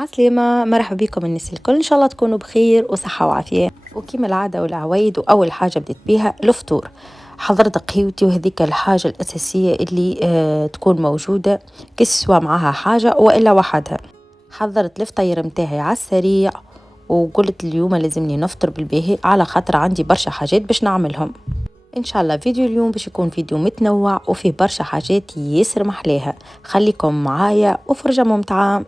عسلامة، مرحبا بكم الناس الكل. إن شاء الله تكونوا بخير وصحة وعافية. وكما العادة والعوايد، وأول حاجة بديت بها الفطور. حضرت قهوتي وهذيك الحاجة الأساسية اللي تكون موجودة كسوا معها حاجة وإلا وحدها. حضرت الفطير متاعي على السريع، وقلت اليوم لازمني نفطر بالباهي على خاطر عندي برشا حاجات باش نعملهم. ان شاء الله فيديو اليوم باش يكون فيديو متنوع وفيه برشا حاجات ياسر محليها. خليكم معايا وفرجة ممتعة.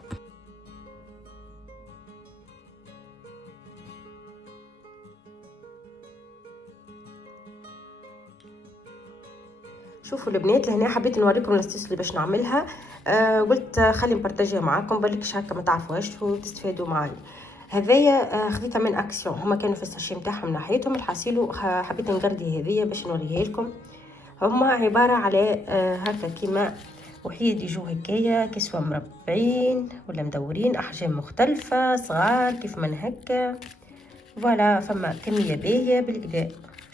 شوفوا البنات، لهنا حبيت نوريكم الستيس اللي باش نعملها. قلت خلي نبارطاجيها معاكم، بالكش هكا ما تعرفوهاش وتستفادوا معايا. هذايا خذيتها من اكسيون، هما كانوا في الساشي نتاعهم نحيتهم الحاسيلو، حبيت نقردي هذيا باش نوريها لكم. هما عباره على هكا كيما وحيد يجوا هكايا كسوه مربعين ولا مدورين، احجام مختلفه، صغار كيف من هكا. فوالا فما كميه باهيه بالكدا.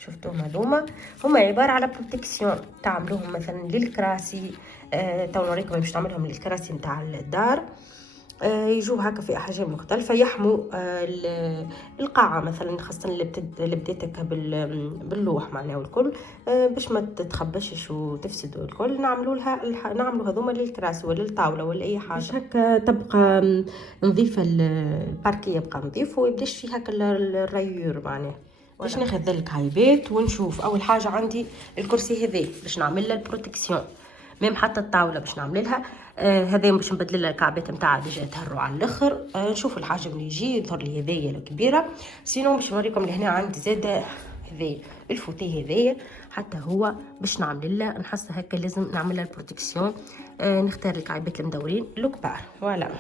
شفتوهم هذوما هما عباره على بروتكسيون، تعملوهم مثلا للكراسي. تو نوريكم باش تعملهم للكراسي نتاع الدار. يجوا هكا في احجام مختلفه، يحموا القاعه مثلا، خاصه اللي بديتك باللوح معناها والكل، باش ما تتخبشش وتفسد والكل. نعملوا هذوما للكراسي ولا للطاوله ولا اي حاجه باش هكا تبقى نظيفه، الباركيه يبقى نظيف ويبداش فيه هكا الريور معناها. باش ناخذ الكعيبات ونشوف. اول حاجه عندي الكرسي هذا باش نعمل له البروتكسيون، ميم حتى الطاوله باش نعمل لها. هذا باش نبدل لها الكعبات نتاعها ديجا تهروا على الاخر. نشوف الحاجه اللي يجي يظهر لي هذيا الكبيره. سينو باش نوريكم لهنا عندي زاده هذايا الفوتيه هذايا، حتى هو باش نعمل له نحس هكا لازم نعمل له البروتكسيون. نختار الكعبات المدورين الكبار. فوالا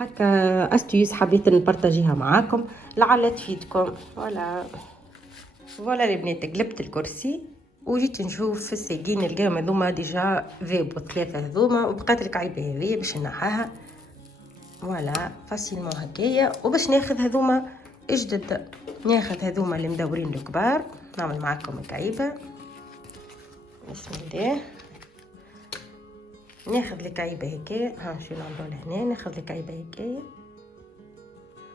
هكا استيوس حبيت نبارطاجيها معاكم لعل تفيدكم. فوالا البنات، قلبت الكرسي وجيت نشوف في الساقين نلقاهم هذوما ديجا ذابوا ثلاثه هذوما، وبقات الكعيبه هذه باش نحاها. فوالا فاسيلمون هكايا. وباش ناخذ هذوما جدد، ناخذ هذوما المدورين الكبار، نعمل معاكم الكعيبه. بسم الله. ناخذ الكعيبه هكايا، ها شو نعملوا لهنا، ناخذ الكعيبه هكايا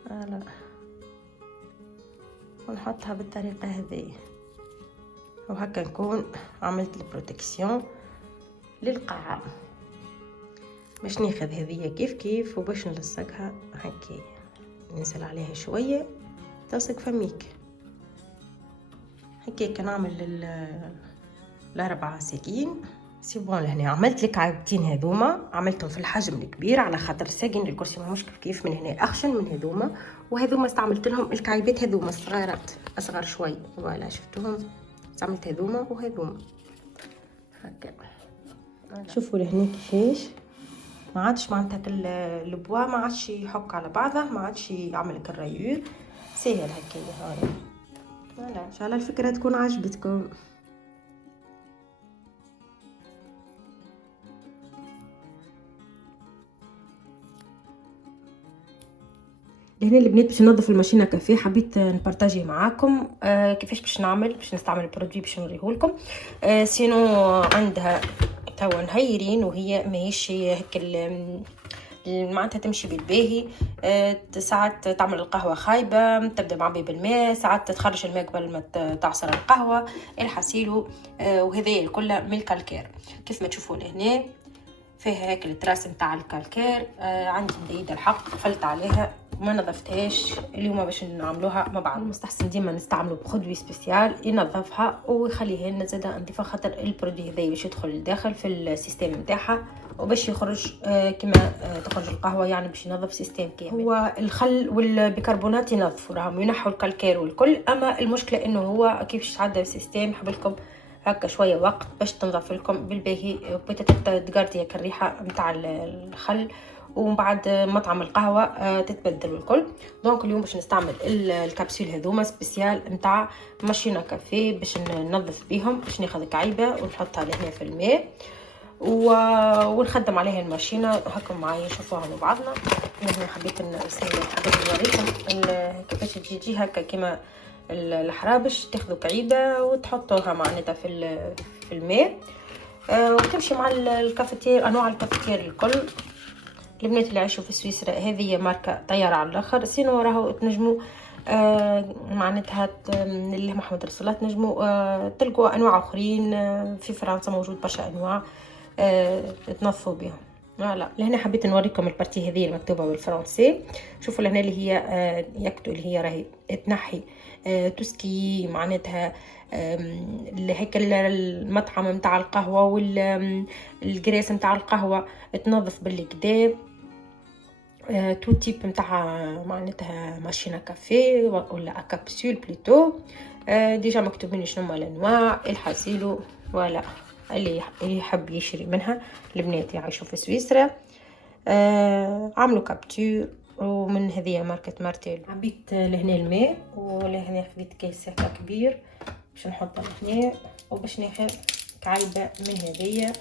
فوالا ونحطها بالطريقه هذه، وهكا نكون عملت البروتكسيون للقاعه. باش ناخذ هذه كيف كيف وباش نلصقها هكايا، ننزل عليها شويه تلصق فميك هكاك. نعمل الاربعه ساقين سي بون. لهنا عملت لك عيبتين هذوما، عملتهم في الحجم الكبير على خاطر الساقين الكرسي ماهوش كيف من هنا اخشن من هذوما، وهذوما استعملت لهم الكعيبات هذوما الصغيرات اصغر شوي. فوالا شفتوهم، استعملت هذوما وهذوما هكا. شوفوا لهنا كيفاش ما عادش معناتها البوا ما عادش يحك على بعضه، ما عادش يعمل لك الريور، سهل هكايا. هاي فوالا ان شاء الله الفكره تكون عجبتكم. هنا البنات باش ننظف الماشينه كافيه، حبيت نبارطاجي معاكم كيفاش باش نعمل، باش نستعمل البرودوي باش نوريهولكم. سينو عندها توا نهيرين، وهي ماهيش هكا معناتها تمشي بالباهي. ساعات تعمل القهوه خايبه، تبدا معبي بالماء، ساعات تخرج الماء قبل ما تعصر القهوه الحسيلو. وهذا الكل من الكالكير كيف ما تشوفوا لهنا فيها هيك التراس نتاع الكالكير. عندي مديده الحق قفلت عليها وما نظفتهاش اليوم باش نعملوها مع بعض. المستحسن ديما نستعملوا برودوي سبيسيال ينظفها ويخليها لنا زاده نضيفها، خاطر البرودوي هذا باش يدخل لداخل في السيستم نتاعها وباش يخرج كما تخرج القهوه، يعني باش ينظف سيستم كامل. هو الخل والبيكربونات ينظفوا راهم ينحوا الكالكير والكل، اما المشكله انه هو كيفاش تعدى السيستم. حبلكم هكا شويه وقت باش تنظف لكم بالباهي، تقاردي هكا الريحه نتاع الخل، ومن بعد مطعم القهوه تتبدل الكل. دونك اليوم باش نستعمل الكبسول هذوما سبيسيال نتاع ماشينه كافيه باش ننظف بيهم. باش ناخذ كعيبه ونحطها لهنا في الماء ونخدم عليها الماشينه هكا معايا. شوفوها مع بعضنا. هنا حبيت نوريكم كيفاش تجي هكا كيما الحرابش. تاخذوا كعيبه وتحطوها معناتها في الماء، وتمشي مع الكافتير، انواع الكافتير الكل. البنات اللي عايشوا في سويسرا هذه ماركه طياره على الاخر. سينو راهو تنجموا معناتها اللي محمد رسول الله تنجموا تلقوا انواع اخرين في فرنسا موجود برشا انواع تنظفوا بهم. فوالا لهنا حبيت نوريكم البارتي هذه المكتوبه بالفرنسي. شوفوا لهنا اللي هي يكتب اللي هي راهي تنحي توسكي معناتها هيك المطعم نتاع القهوه والجريس نتاع القهوه تنظف بالكدا. تو تيب نتاع معناتها ماشينه كافيه ولا كابسول بلوتو. ديجا مكتوبين شنو هما الانواع الحاسيلو. ولا اللي يحب يشري منها البنات يعيشوا في سويسرا عملوا كابتور. ومن هذه ماركه مارتيل. عبيت لهنا الماء ولهنا خديت كاس هكا كبير باش نحطه لهنا وباش ناخذ كعلبه من هذيا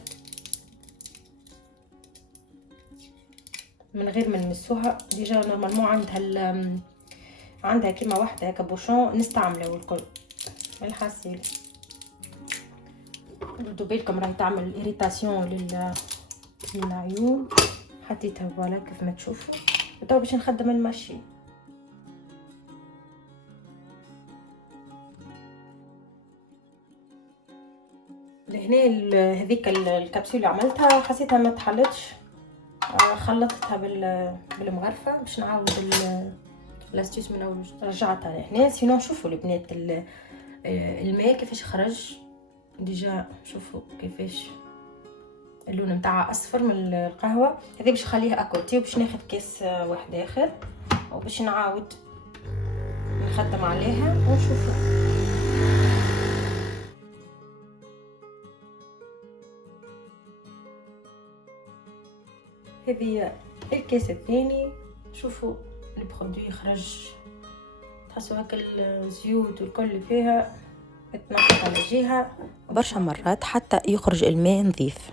من غير ما نمسوها. ديجا نورمالمون عندها كيما واحده هكا بوشون نستعمله الكل الحاسيل. ردوا بالكم راهي تعمل اريتاسيون للعيون. حطيتها فوالا كيف ما تشوفوا. وتو باش نخدم الماشين. لهنا هذيك الكبسولة اللي عملتها حسيتها ما تحلتش. خلطتها بالمغرفه باش نعاود لاستيس من اول رجعتها لهنا. سينو شوفوا البنات الماء كيفاش خرج. ديجا شوفوا كيفاش اللون نتاعها اصفر من القهوه. هذه باش نخليها اكوتي وباش ناخذ كاس واحد اخر وباش نعاود نخدم عليها ونشوفوا. هذه الكاس الثاني. شوفوا البرودوي خرج تحسوا هكا الزيوت والكل اللي فيها تنقط على جهه برشا مرات حتى يخرج الماء نظيف.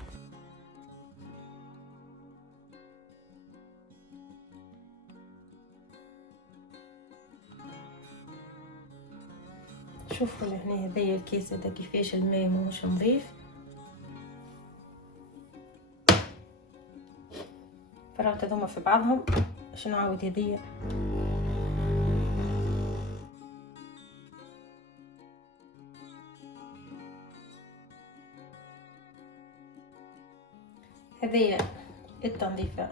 شوفوا لهنا هذايا الكاس هذا كيفاش الماء ماهوش نظيف. فرغت هذوما في بعضهم باش نعاود هذيا. هذيا التنظيفه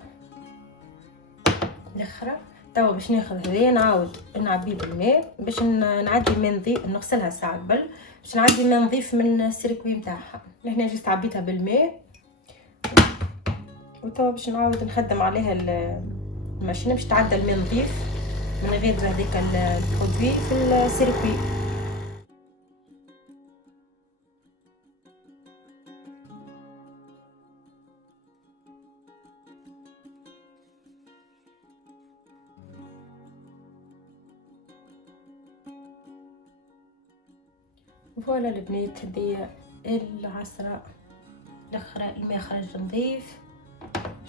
الاخرى. توا باش ناخذ هذيا نعاود نعبيه بالماء باش نعدي الماء نظيف نغسلها ساعه قبل باش نعدي الماء نظيف من السيركوي نتاعها. لهنا جست عبيتها بالماء وتوا باش نعاود نخدم عليها الماشينه باش تعدى الماء نظيف من غير هذيك البرودوي في السيركوي. فوالا البنات هذيا العصره الاخرى الماء خرج نظيف.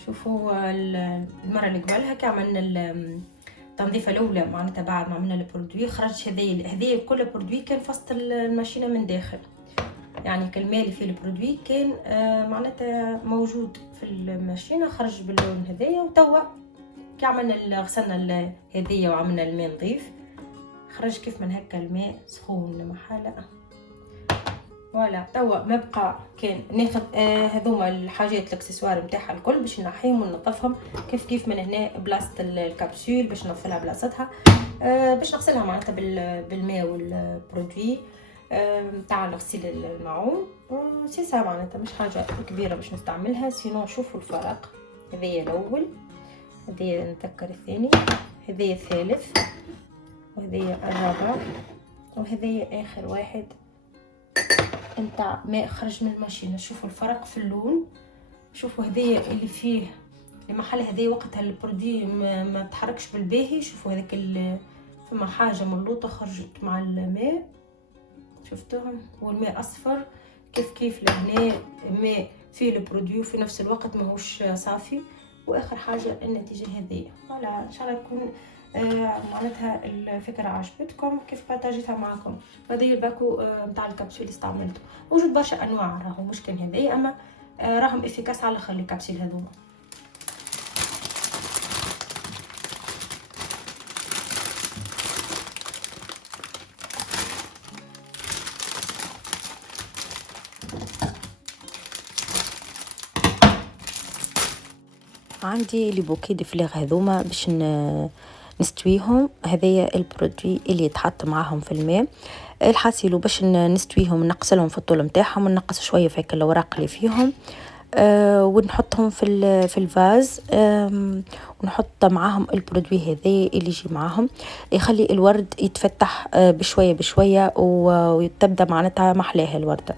شوفوا المره اللي قبلها كي عملنا التنظيفه الاولى معناتها بعد ما عملنا البرودوي خرج هذه كل البرودوي كان فصل الماشينه من داخل. يعني الماء اللي فيه البرودوي كان معناتها موجود في الماشينه خرج باللون هذايا. وتوا كي عملنا غسلنا هذيا وعملنا الماء نظيف خرج كيف من هكا الماء سخون محالة. ولا توا ما بقى كان ناخذ هذوما الحاجات الاكسسوار نتاعها الكل باش نحيهم وننظفهم كيف من هنا بلاصه الكبسول باش نوفلها بلاصتها باش نغسلها معناتها بالماء والبرودوي نتاع غسيل الماعون. سي سا معناتها مش حاجه كبيره باش نستعملها. سينو شوفوا الفرق. هذايا الاول هذايا نتذكر الثاني هذايا الثالث وهذايا الرابع وهذايا اخر واحد نتاع ماء خرج من الماشينه. شوفوا الفرق في اللون. شوفوا هذايا اللي فيه المحل هذايا وقتها البرودوي ما تحركش بالباهي. شوفوا هذاك فما حاجه ملوطه خرجت مع الماء شفتوهم. والماء اصفر كيف لهنا ماء فيه البرودوي وفي نفس الوقت ماهوش صافي. واخر حاجه النتيجه هذه. فوالا ان شاء الله تكون معناتها الفكره عجبتكم كيف بارطاجيتها معكم. هذا الباكو نتاع الكبسول اللي استعملته موجود برشا انواع راهو مش كان هذايا اما راهم افيكاس على الاخر الكبسول هذوما. عندي لي بوكي دي فليغ هذوما باش نستويهم. هذايا البرودوي اللي يتحط معاهم في الماء الحاسيلو باش نستويهم، نقصلهم في الطول متاعهم ونقص شويه في هيك الاوراق اللي فيهم. ونحطهم في الفاز. ونحط معاهم البرودوي هذا اللي يجي معاهم، يخلي الورد يتفتح بشويه بشويه وتبدا معناتها محلاه الورده.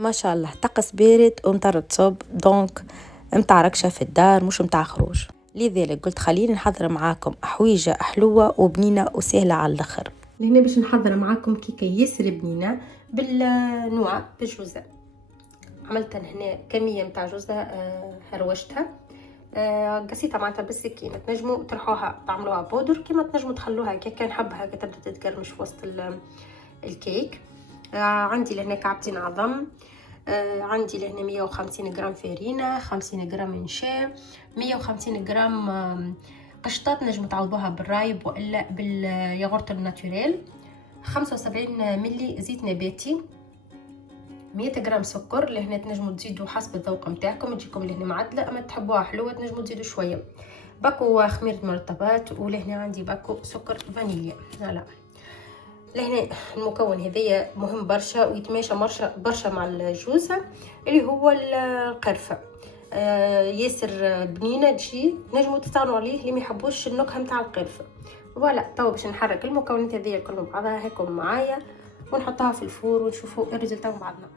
ما شاء الله طقس بارد ومطر تصب، دونك متاع ركشة في الدار مش متاع خروج. لذلك قلت خليني نحضر معاكم حويجة حلوة وبنينة وسهلة على الاخر. لهنا باش نحضر معاكم كيكة ياسر بنينة بالنوع بالجوزة. عملت هنا كمية متاع جوزة، هروشتها، قسيتها معناتها بالسكينة. تنجموا ترحوها تعملوها بودر كيما تنجموا تخلوها كي كان حبها تبدا تتقرمش في وسط الكيك. عندي لهنا كعبتين عظم، عندي لهنا 150 جرام فارينة، 50 جرام نشا، 150 جرام قشطات نجموا تعوضوها بالرايب والا بالياغورت الناتوريل، 75 ملي زيت نباتي، 100 جرام سكر. لهنا تنجموا تزيدوا حسب الذوق نتاعكم، تجيكم لهنا معدله، اما تحبوها حلوه تنجموا تزيدوا شويه. باكو خميره مرطبات، ولهنا عندي باكو سكر فانيليا. فوالا لهنا المكون هذايا مهم برشا ويتماشى برشا مع الجوزة اللي هو القرفة. ياسر بنينة تجي، نجموا تستغنوا عليه اللي ما يحبوش النكهة متاع القرفة. فوالا تو باش نحرك المكونات هذيا كلهم بعضها هيكم معايا ونحطها في الفور ونشوفوا الريزلت مع بعضنا.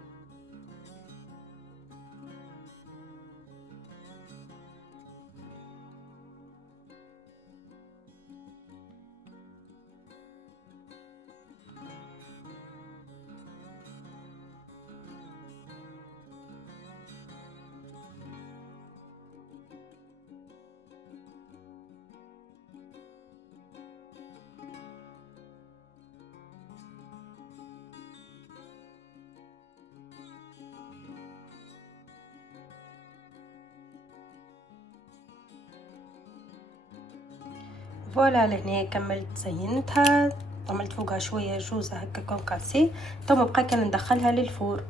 فوالا لهنا كملت زينتها، عملت فوقها شويه جوزة هكا كونكاسي. تو بقى كان ندخلها للفور،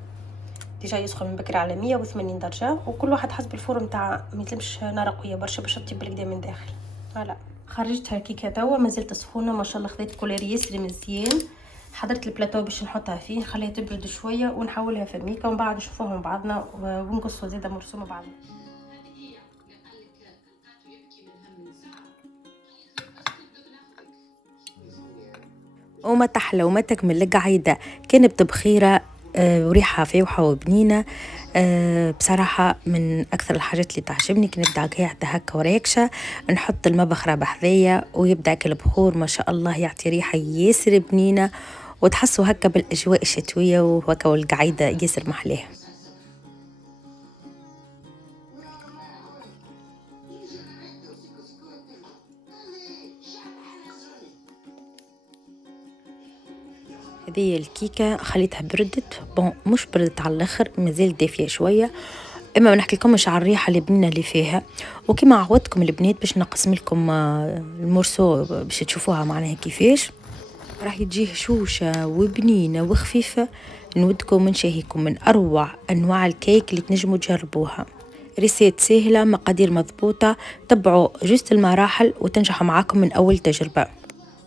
ديجا يسخن من بكري على 180 درجه، وكل واحد حسب الفور نتاع ما يلزمش نار قويه برشا باش تطيب بالكدا من داخل. فوالا خرجتها كيكه توا مازالت سخونه ما شاء الله، خذيت كولير ياسر مزيان. حضرت البلاطو باش نحطها فيه نخليها تبرد شويه ونحولها في الميكا ومن بعد نشوفوها مع بعضنا ونقصوا زياده مرسومه بعضنا. وما تحلى وما تكمل القعيدة كانت بخيرة وريحة فيوحة وبنينة. بصراحة من أكثر الحاجات اللي تعجبني كي نبدأ قاعدة هكا وراكشة نحط المبخرة بحذايا ويبدأ البخور ما شاء الله يعطي ريحة ياسر بنينة، وتحسوا هكا بالأجواء الشتوية وهكا والقعيدة ياسر محلاه. هذه الكيكه خليتها بردت، بون مش بردت على الاخر، مازال دافيه شويه، اما ما نحكي لكمش على الريحه البنينه اللي فيها. وكما عودتكم البنات باش نقسم لكم المرسو باش تشوفوها معناها كيفاش راح تجيه شوشه وبنينه وخفيفه. نودكم نشهيكم من اروع انواع الكيك اللي تنجموا تجربوها. ريسيت سهله، مقادير مضبوطه، تبعوا جست المراحل وتنجحوا معاكم من اول تجربه.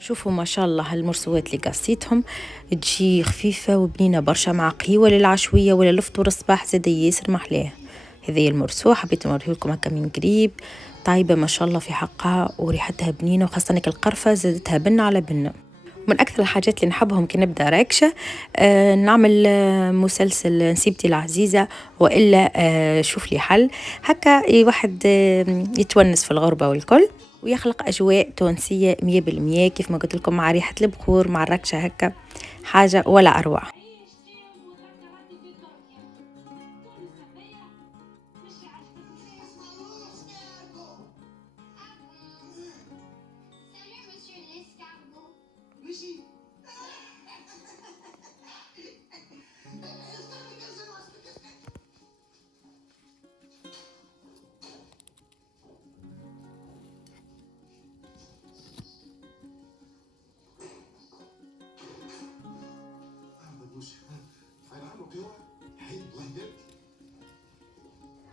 شوفوا ما شاء الله هالمرسوات اللي قصيتهم تجي خفيفه وبنينه برشا مع قهيوه للعشويه ولا الفطور الصباح زاد ياسر محلاه. هذه المرسوة حبيت نوريه لكم هكا من قريب، طيبة ما شاء الله في حقها وريحتها بنينة، وخاصة انك القرفة زادتها بنة على بنة. من أكثر الحاجات اللي نحبهم كي نبدأ راكشة نعمل مسلسل نسيبتي العزيزة، وإلا شوف لي حل هكا واحد يتونس في الغربة والكل، ويخلق أجواء تونسية 100% كيف ما قلت لكم، مع ريحة البخور مع الركشة هكا حاجة ولا أروع.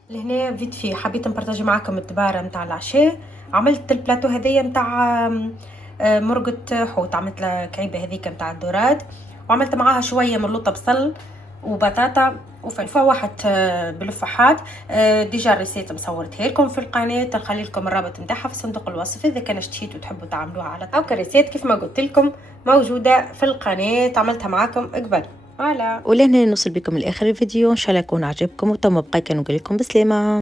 لهنا فيت في حبيت نبارطاجي معاكم الدباره نتاع العشاء. عملت البلاتو هذيا نتاع مرقة حوت، عملت لها كعيبه هذيك نتاع الدوراد، وعملت معاها شويه مرلوطه بصل وبطاطا وفوحت بالفحات. ديجا الريسيت مصورتها لكم في القناه، نخلي لكم الرابط نتاعها في صندوق الوصف اذا كان اشتهيتوا تحبوا تعملوها على هاكا. الريسيت كيف ما قلت لكم موجوده في القناه، عملتها معاكم قبل. ولهنا نوصل بكم لاخر الفيديو، ان شاء الله يكون عجبكم، وتم بقى كنقول لكم بسلامه.